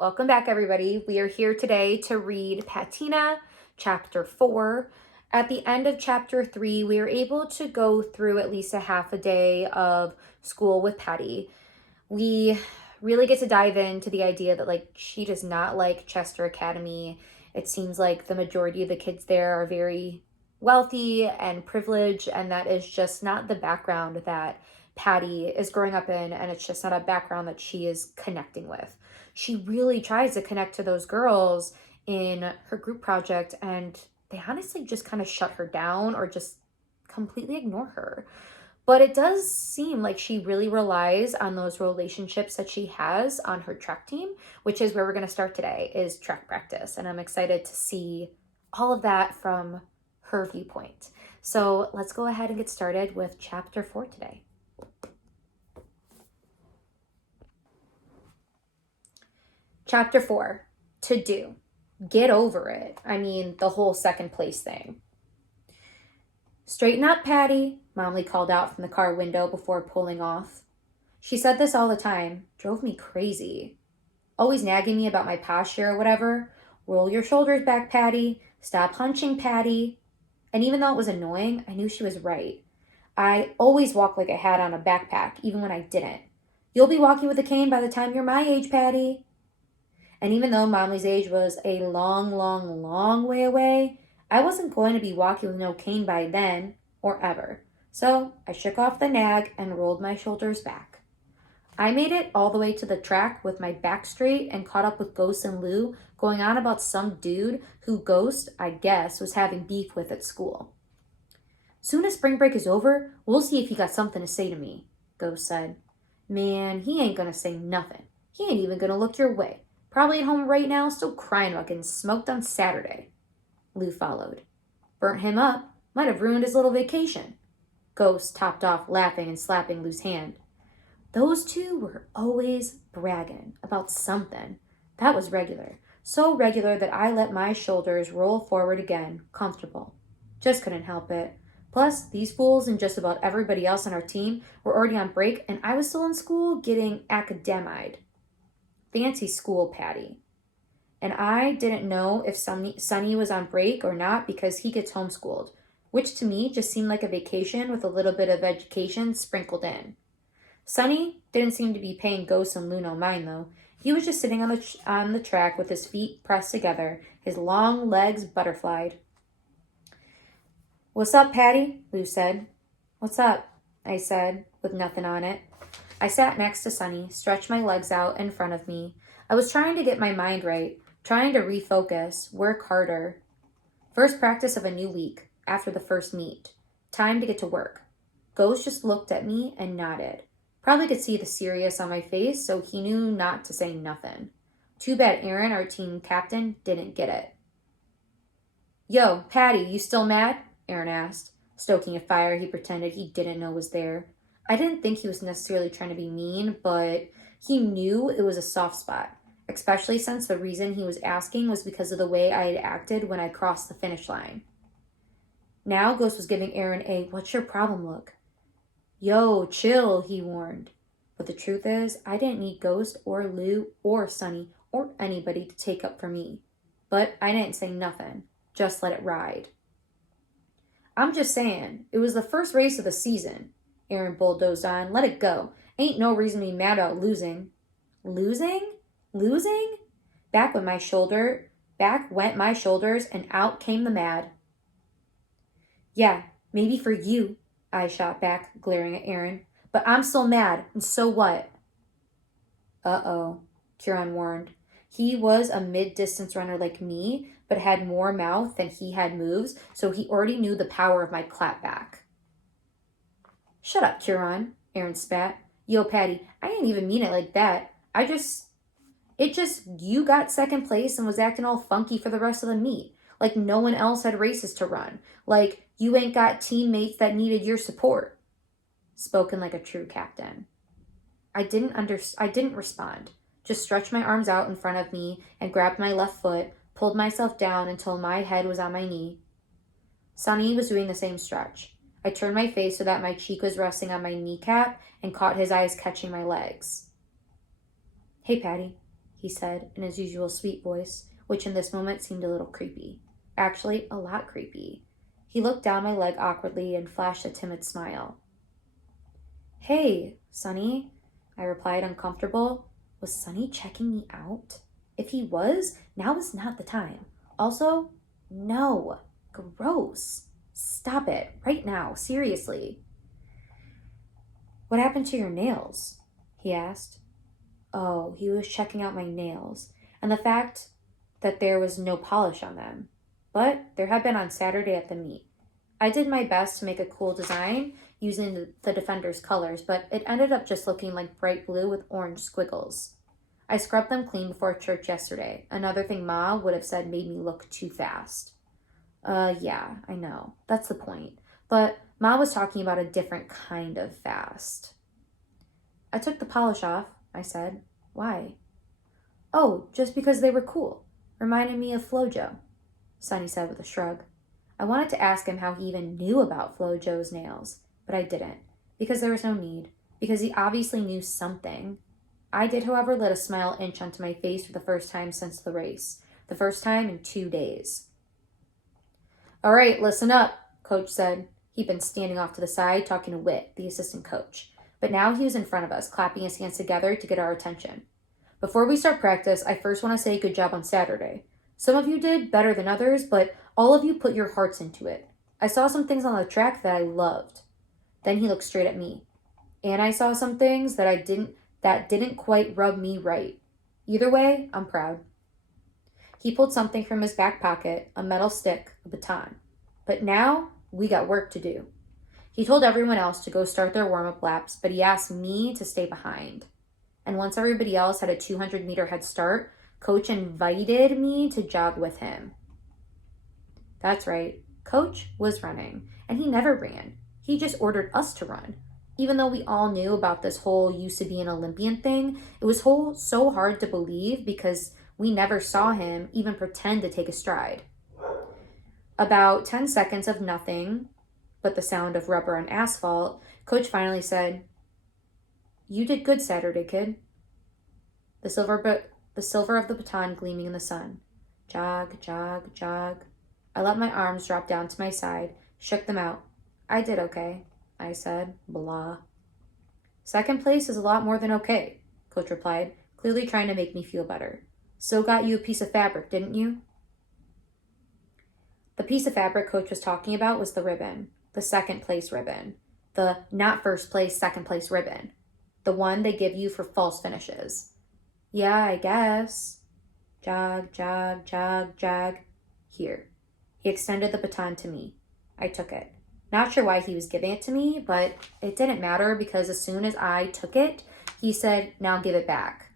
Welcome back, everybody. We are here today to read Patina Chapter 4. At the end of Chapter 3, we were able to go through at least a half a day of school with Patty. We really get to dive into the idea that, she does not like Chester Academy. It seems like the majority of the kids there are very wealthy and privileged, and that is just not the background that Patty is growing up in, and it's just not a background that she is connecting with. She really tries to connect to those girls in her group project, and they honestly just kind of shut her down or just completely ignore her. But it does seem like she really relies on those relationships that she has on her track team, which is where we're going to start today, is track practice. And I'm excited to see all of that from her viewpoint. So let's go ahead and get started with Chapter 4 today. Chapter 4, to do. Get over it. I mean, the whole second place thing. Straighten up, Patty, Mommy called out from the car window before pulling off. She said this all the time, drove me crazy. Always nagging me about my posture or whatever. Roll your shoulders back, Patty. Stop hunching, Patty. And even though it was annoying, I knew she was right. I always walk like I had on a backpack, even when I didn't. You'll be walking with a cane by the time you're my age, Patty. And even though Mommy's age was a long, long, long way away, I wasn't going to be walking with no cane by then or ever. So I shook off the nag and rolled my shoulders back. I made it all the way to the track with my back straight and caught up with Ghost and Lou going on about some dude who Ghost, I guess, was having beef with at school. Soon as spring break is over, we'll see if he got something to say to me, Ghost said. Man, he ain't gonna say nothing. He ain't even gonna look your way. Probably at home right now, still crying about getting smoked on Saturday. Lou followed. Burnt him up. Might have ruined his little vacation. Ghost topped off laughing and slapping Lou's hand. Those two were always bragging about something. That was regular. So regular that I let my shoulders roll forward again, comfortable. Just couldn't help it. Plus, these fools and just about everybody else on our team were already on break, and I was still in school getting academized. Fancy school, Patty. And I didn't know if Sonny was on break or not because he gets homeschooled, which to me just seemed like a vacation with a little bit of education sprinkled in. Sonny didn't seem to be paying Ghost and Lou no mind, though. He was just sitting on the track with his feet pressed together, his long legs butterflied. What's up, Patty? Lou said. What's up? I said, with nothing on it. I sat next to Sonny, stretched my legs out in front of me. I was trying to get my mind right, trying to refocus, work harder. First practice of a new week, after the first meet. Time to get to work. Ghost just looked at me and nodded. Probably could see the serious on my face, so he knew not to say nothing. Too bad Aaron, our team captain, didn't get it. Yo, Patty, you still mad? Aaron asked, stoking a fire he pretended he didn't know was there. I didn't think he was necessarily trying to be mean, but he knew it was a soft spot, especially since the reason he was asking was because of the way I had acted when I crossed the finish line. Now Ghost was giving Aaron a "what's your problem" look. Yo, chill, he warned. But the truth is, I didn't need Ghost or Lou or Sonny or anybody to take up for me. But I didn't say nothing, just let it ride. I'm just saying, it was the first race of the season. Aaron bulldozed on. Let it go. Ain't no reason to be mad about losing. Losing? Losing? Back went my shoulders, and out came the mad. Yeah, maybe for you, I shot back, glaring at Aaron. But I'm still mad, and so what? Uh-oh, Kieran warned. He was a mid-distance runner like me, but had more mouth than he had moves, so he already knew the power of my clapback. Shut up, Kieran, Aaron spat. Yo, Patty, I didn't even mean it like that. You got second place and was acting all funky for the rest of the meet. Like no one else had races to run. Like you ain't got teammates that needed your support. Spoken like a true captain. I didn't respond. Just stretched my arms out in front of me and grabbed my left foot, pulled myself down until my head was on my knee. Sonny was doing the same stretch. I turned my face so that my cheek was resting on my kneecap and caught his eyes catching my legs. Hey, Patty, he said in his usual sweet voice, which in this moment seemed a little creepy. Actually, a lot creepy. He looked down my leg awkwardly and flashed a timid smile. Hey, Sonny, I replied, uncomfortable. Was Sonny checking me out? If he was, now is not the time. Also, no. Gross. Stop it, right now, seriously. What happened to your nails? He asked. Oh, he was checking out my nails, and the fact that there was no polish on them. But there had been on Saturday at the meet. I did my best to make a cool design using the Defender's colors, but it ended up just looking like bright blue with orange squiggles. I scrubbed them clean before church yesterday. Another thing Ma would have said made me look too fast. Yeah, I know. That's the point. But Ma was talking about a different kind of fast. I took the polish off, I said. Why? Oh, just because they were cool. Reminded me of Flojo, Sonny said with a shrug. I wanted to ask him how he even knew about Flojo's nails, but I didn't, because there was no need, because he obviously knew something. I did, however, let a smile inch onto my face for the first time since the race, the first time in 2 days. All right, listen up, Coach said. He'd been standing off to the side talking to Whit, the assistant coach, but now he was in front of us, clapping his hands together to get our attention. Before we start practice, I first want to say good job on Saturday. Some of you did better than others, but all of you put your hearts into it. I saw some things on the track that I loved. Then he looked straight at me. And I saw some things that didn't quite rub me right. Either way, I'm proud. He pulled something from his back pocket, a metal stick, a baton. But now, we got work to do. He told everyone else to go start their warm-up laps, but he asked me to stay behind. And once everybody else had a 200-meter head start, Coach invited me to jog with him. That's right, Coach was running, and he never ran. He just ordered us to run. Even though we all knew about this whole used to be an Olympian thing, it was so hard to believe because we never saw him even pretend to take a stride. About 10 seconds of nothing but the sound of rubber and asphalt, Coach finally said, "You did good Saturday, kid." The silver of the baton gleaming in the sun. Jog, jog, jog. I let my arms drop down to my side, shook them out. I did okay, I said, blah. Second place is a lot more than okay, Coach replied, clearly trying to make me feel better. So got you a piece of fabric, didn't you? The piece of fabric Coach was talking about was the ribbon, the second place ribbon, the not first place, second place ribbon, the one they give you for false finishes. Yeah, I guess. Jog, jog, jog, jog. Here. He extended the baton to me. I took it. Not sure why he was giving it to me, but it didn't matter because as soon as I took it, he said, "Now give it back."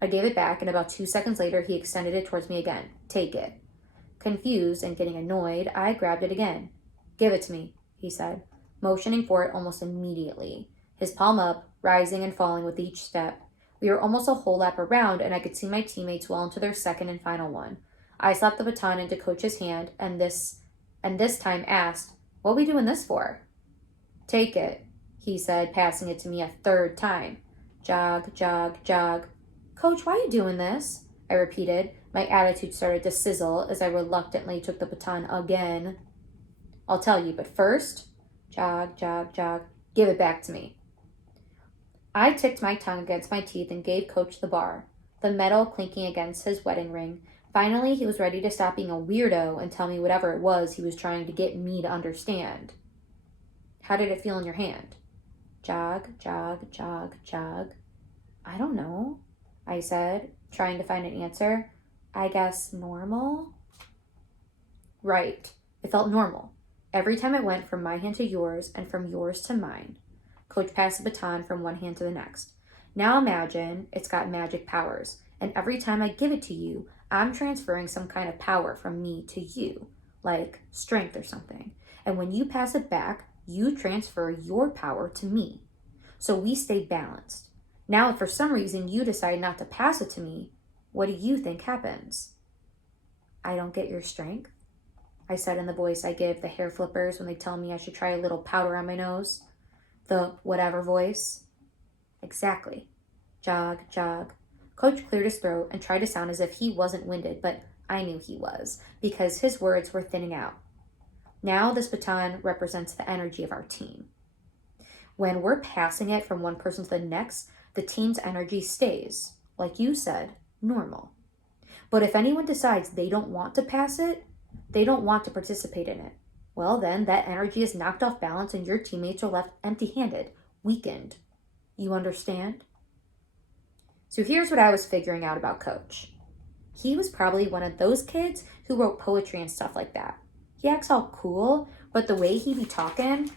I gave it back, and about 2 seconds later, he extended it towards me again. Take it. Confused and getting annoyed, I grabbed it again. Give it to me, he said, motioning for it almost immediately, his palm up, rising and falling with each step. We were almost a whole lap around, and I could see my teammates well into their second and final one. I slapped the baton into Coach's hand, and this time asked, "What we doing this for?" "Take it," he said, passing it to me a third time. Jog, jog, jog. "Coach, why are you doing this?" I repeated. My attitude started to sizzle as I reluctantly took the baton again. "I'll tell you, but first," jog, jog, jog, "give it back to me." I ticked my tongue against my teeth and gave Coach the bar, the metal clinking against his wedding ring. Finally, he was ready to stop being a weirdo and tell me whatever it was he was trying to get me to understand. "How did it feel in your hand?" Jog, jog, jog, jog. "I don't know," I said, trying to find an answer. "I guess normal?" "Right. It felt normal. Every time it went from my hand to yours and from yours to mine." Coach passed the baton from one hand to the next. "Now imagine it's got magic powers, and every time I give it to you, I'm transferring some kind of power from me to you, like strength or something. And when you pass it back, you transfer your power to me. So we stay balanced. Now, if for some reason you decide not to pass it to me, what do you think happens?" "I don't get your strength," I said in the voice I give the hair flippers when they tell me I should try a little powder on my nose. The whatever voice. "Exactly." Jog, jog. Coach cleared his throat and tried to sound as if he wasn't winded, but I knew he was, because his words were thinning out. Now this baton represents the energy of our team. When we're passing it from one person to the next, the team's energy stays, like you said, normal. But if anyone decides they don't want to pass it, they don't want to participate in it, well then that energy is knocked off balance and your teammates are left empty-handed, weakened. You understand? So here's what I was figuring out about Coach. He was probably one of those kids who wrote poetry and stuff like that. He acts all cool, but the way he be talking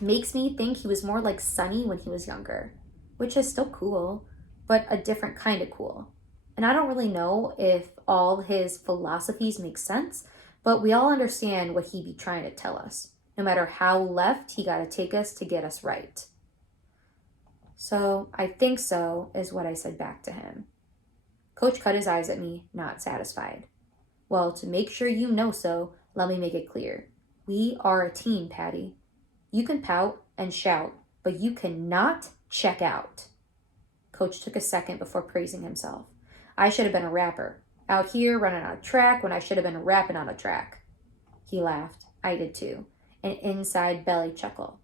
makes me think he was more like Sunny when he was younger, which is still cool, but a different kind of cool. And I don't really know if all his philosophies make sense, but we all understand what he be trying to tell us. No matter how left he got to take us to get us right. So, I think so, is what I said back to him. Coach cut his eyes at me, not satisfied. Well, to make sure you know so, let me make it clear. We are a team, Patty. You can pout and shout, but you cannot check out. Coach took a second before praising himself. I should have been a rapper, out here running on a track when I should have been rapping on a track. He laughed. I did too. An inside belly chuckle.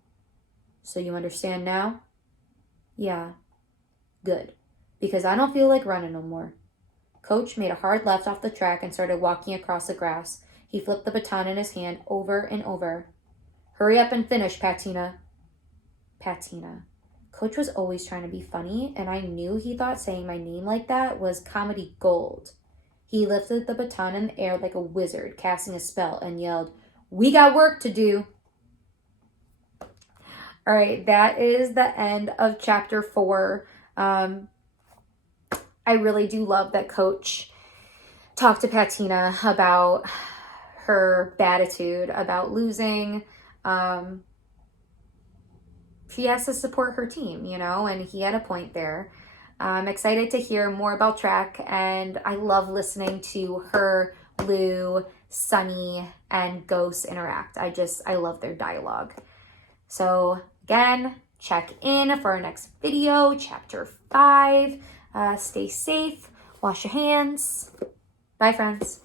So you understand now? Yeah. Good. Because I don't feel like running no more. Coach made a hard left off the track and started walking across the grass. He flipped the baton in his hand over and over. Hurry up and finish, Patina. Patina. Coach was always trying to be funny, and I knew he thought saying my name like that was comedy gold. He lifted the baton in the air like a wizard, casting a spell, and yelled, "We got work to do." All right, that is the end of chapter 4. I really do love that Coach talked to Patina about her attitude, about losing. She has to support her team, and he had a point there. I'm excited to hear more about track, and I love listening to her, Lou, Sunny, and Ghost interact. I love their dialogue. So again, check in for our next video, chapter 5. Stay safe, wash your hands. Bye, friends.